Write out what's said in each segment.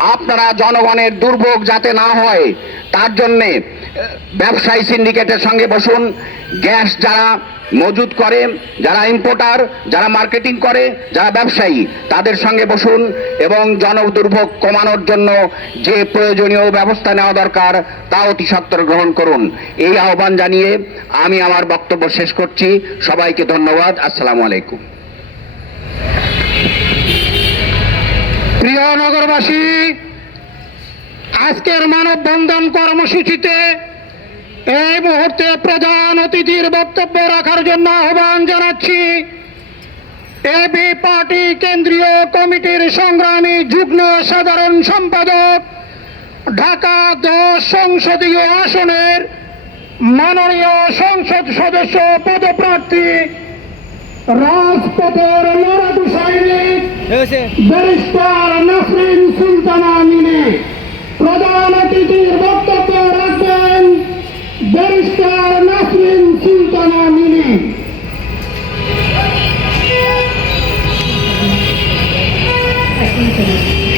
আপনারা জনগণের দুর্ভোগ যাতে না হয়, তার জন্যে ব্যবসায়ী সিন্ডিকেটের সঙ্গে বসুন। গ্যাস যারা মজুত করে, যারা ইম্পোর্টার যারা মার্কেটিং করে, যারা ব্যবসায়ী, তাদের সঙ্গে বসুন এবং জনদুর্ভোগ কমানোর জন্য যে প্রয়োজনীয় ব্যবস্থা নেওয়া দরকার, তা অতি সত্বর গ্রহণ করুন। এই আহ্বান জানিয়ে আমি আমার বক্তব্য শেষ করছি। সবাইকে ধন্যবাদ। আসসালামু আলাইকুম। প্রিয় নগরবাসী, আজকের মানববন্ধন কর্মসূচিতে এই মুহূর্তে প্রধান অতিথির বক্তব্য রাখার জন্য আহ্বান জানাচ্ছি। এবি পার্টি কেন্দ্রীয় কমিটির সংগ্রামী যুগ্ম সাধারণ সম্পাদক ঢাকা দশ সংসদীয় আসনের মাননীয় সংসদ সদস্য পদপ্রার্থী রাজপথের লড়াকু সৈনিক ব্যারিস্টার নাসরিন সুলতানা মিনে প্রধান অতিথির বক্তব্য রাখবেন ব্যারিস্টার নাসরিন সুলতানা মিনে আসসালামু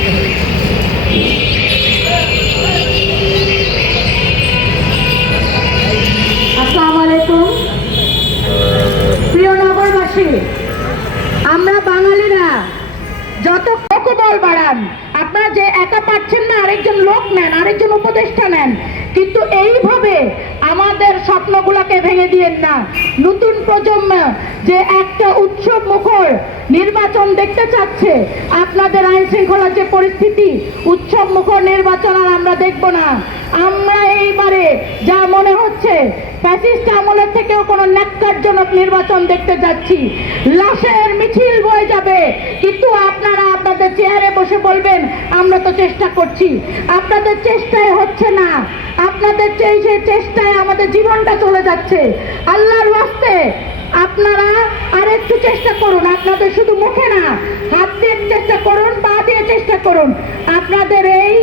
যত বাড়ান। আপনারা যে একা পাচ্ছেন না, আরেকজন লোক নেন, আরেকজন উপদেষ্টা নেন। কিন্তু এইভাবে আমাদের স্বপ্নগুলোকে ভেঙে দিয়েন না। নতুন প্রজন্ম যে একটা উৎসব মুখর নির্বাচন দেখতে চাচ্ছে, আপনাদের আইন শৃঙ্খলার যে পরিস্থিতি, উৎসব মুখর নির্বাচন আর আমরা দেখব না। আমরা এইবারে যা মনে হচ্ছে ফ্যাসিস্ট আমলের থেকেও কোনো ন্যাক্কারজনক নির্বাচন দেখতে যাচ্ছি। লাশের মিছিল বয়ে যাবে। কিন্তু আপনারা আপনাদের চেয়ারে বসে বলবেন, আমরা তো চেষ্টা করছি। আপনাদের চেষ্টায় হচ্ছে না। আপনাদের চেয়ে সেই চেষ্টায় আমাদের জীবনটা চলে যাচ্ছে। আল্লাহর ওয়াস্তে আপনারা আর একটু চেষ্টা করুন, আপনাদের শুধু মুখে না, হাত দিয়ে চেষ্টা করুন, পা দিয়ে চেষ্টা করুন। আপনাদের এই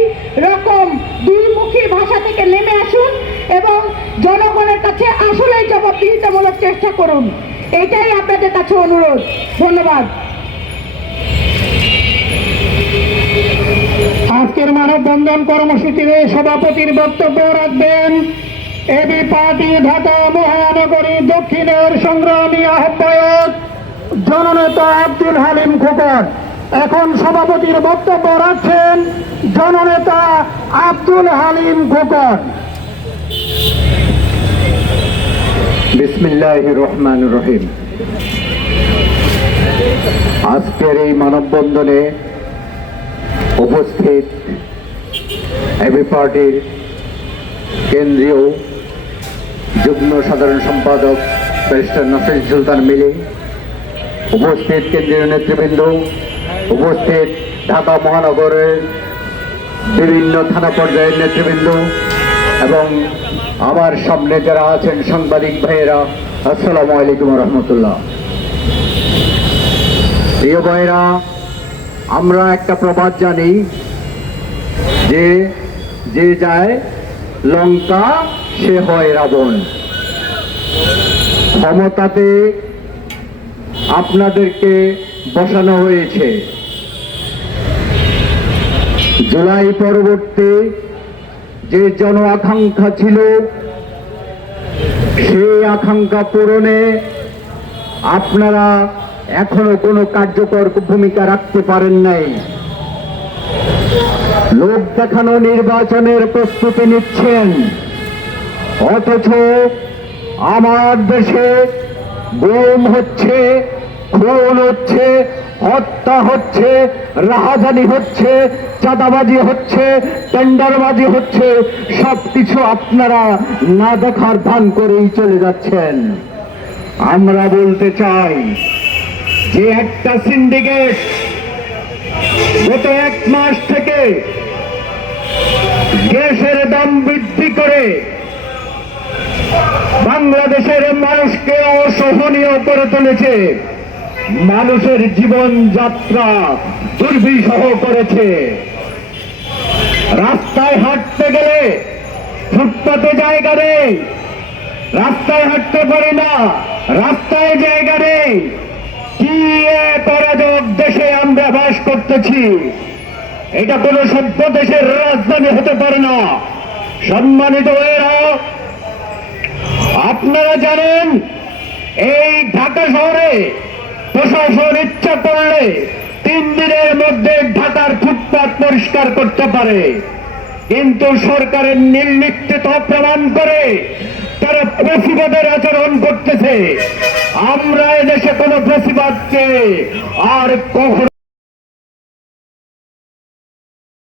রকম দুইমুখী ভাষা থেকে নেমে আসুন এবং জনগণের কাছে আসলেই জবাবদিহিতামূলক চেষ্টা করুন। এটাই আপনাদের কাছে অনুরোধ। ধন্যবাদ। আজকের মানববন্ধন কর্মসূচিতে সভাপতির বক্তব্য রাখবেন এবি পার্টি ঢাকা মহানগরী দক্ষিণের সংগ্রামী আহ্বায়ক জননেতা আব্দুল হালিম খোকন। এখন সভাপতির বক্তব্য রাখছেন জননেতা আব্দুল হালিম খোকন। আজকের এই মানববন্ধনে উপস্থিত এবি পার্টির কেন্দ্রীয় যুগ্ম সাধারণ সম্পাদক ব্যারিস্টার নাসির সুলতান মিলি, উপস্থিত কেন্দ্রীয় নেতৃবৃন্দ, উপস্থিত ঢাকা মহানগরের বিভিন্ন থানা পর্যায়ের নেতৃবৃন্দ এবং আমার সামনে যারা আছেন সাংবাদিক ভাইয়েরা, আসসালামু আলাইকুম রহমতুল্লাহ। প্রিয় ভাইয়েরা, আমরা একটা প্রবাদ জানি যে যে যায় লঙ্কা, সে হয় রাবণ। ক্ষমতাতে আপনাদেরকে বসানো হয়েছে। জুলাই পরবর্তী যে জন আকাঙ্ক্ষা ছিল সেই আকাঙ্ক্ষা পূরণে আপনারা এখনও কোনো কার্যকর ভূমিকা রাখতে পারেন নাই। লোক দেখানো নির্বাচনের প্রস্তুতি নিচ্ছেন। অথচ আমার দেশে গুম হচ্ছে, খুন হচ্ছে হত্যা হচ্ছে, রাহাজানি হচ্ছে, চাঁদাবাজি হচ্ছে, টেন্ডারবাজি হচ্ছে, সবকিছু আপনারা না দেখার ভান করেই চলে যাচ্ছেন। আমরা বলতে চাই যে একটা সিন্ডিকেট গত এক মাস থেকে গ্যাসের দাম বৃদ্ধি করে বাংলাদেশের মানুষকে অসহনীয় করে তুলেছে। মানুষের জীবন যাত্রা দুর্বিষহ করেছে। রাস্তায় হাঁটতে গেলে ফুটপাতে জায়গা নেই, রাস্তায় হাঁটতে পারে না, রাস্তায় জায়গা নেই। কি এক অরাজক দেশে আমরা বাস করতেছি? এটা কোনো সভ্য দেশের রাজধানী হতে পারে না। সম্মানিত এরা আপনারা জানেন, এই ঢাকা শহরে প্রশাসন ইচ্ছা করলে তিন দিনের মধ্যে ঢাকার ফুটপাত পরিষ্কার করতে পারে। কিন্তু সরকারের নির্লিপ্ততা প্রমাণ করে তারা প্রতিবাদের আচরণ করতেছে। আমরা এদেশে কোনো প্রতিবাদকে আর কখনো